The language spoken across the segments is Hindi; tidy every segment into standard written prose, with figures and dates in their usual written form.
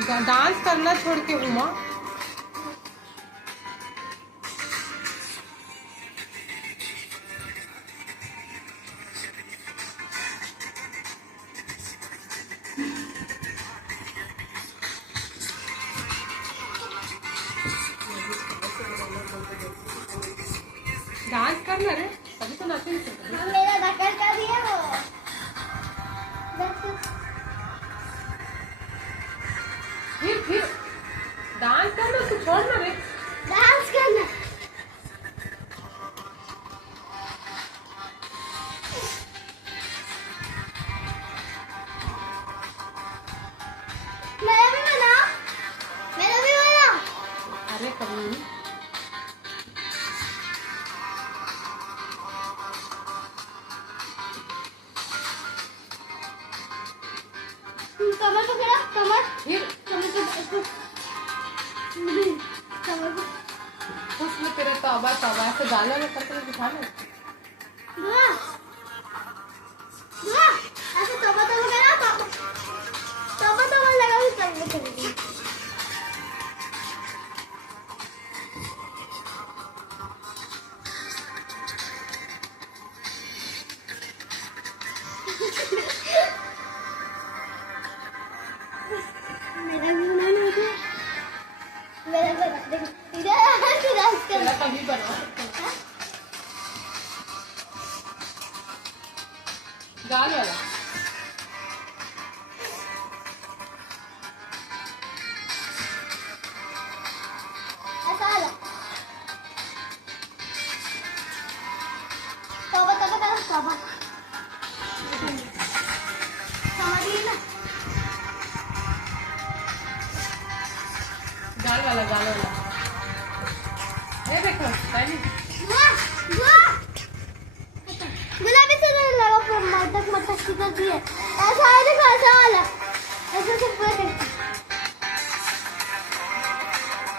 डांस करना छोड़ के उमा डांस करना रे अभी तो नाचने मेरा धक्का कर दिया वो फिर डांस करना तू छोड़ना रे डांस करना मेरा भी बना अरे कभी कमर पकड़ा कमर फिर कमर उसमें तेरे तौबा तौबा ऐसे गाना में करके दिखा ले दुआ ऐसे तोबा करा तोबा लगा भी करने चलेगी मेरा भी बनाना है मेरा बना देख इधर डांस कर तेरा कभी बना सकते हैं गाल वाला ऐसा वाला तोबा तोबा समझ गई ना गाल वाला ये देखो टाइम गुलाबी से लगा पर मटक की कर दिए ऐसा है देखो ऐसा वाला ऐसा से पूरा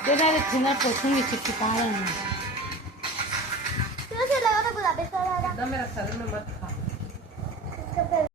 देखा रे चिना पसंद चिट्ठी पाया नहीं तो से लगा तो गुलाबी से लगा एकदम मेरा सर में मत खा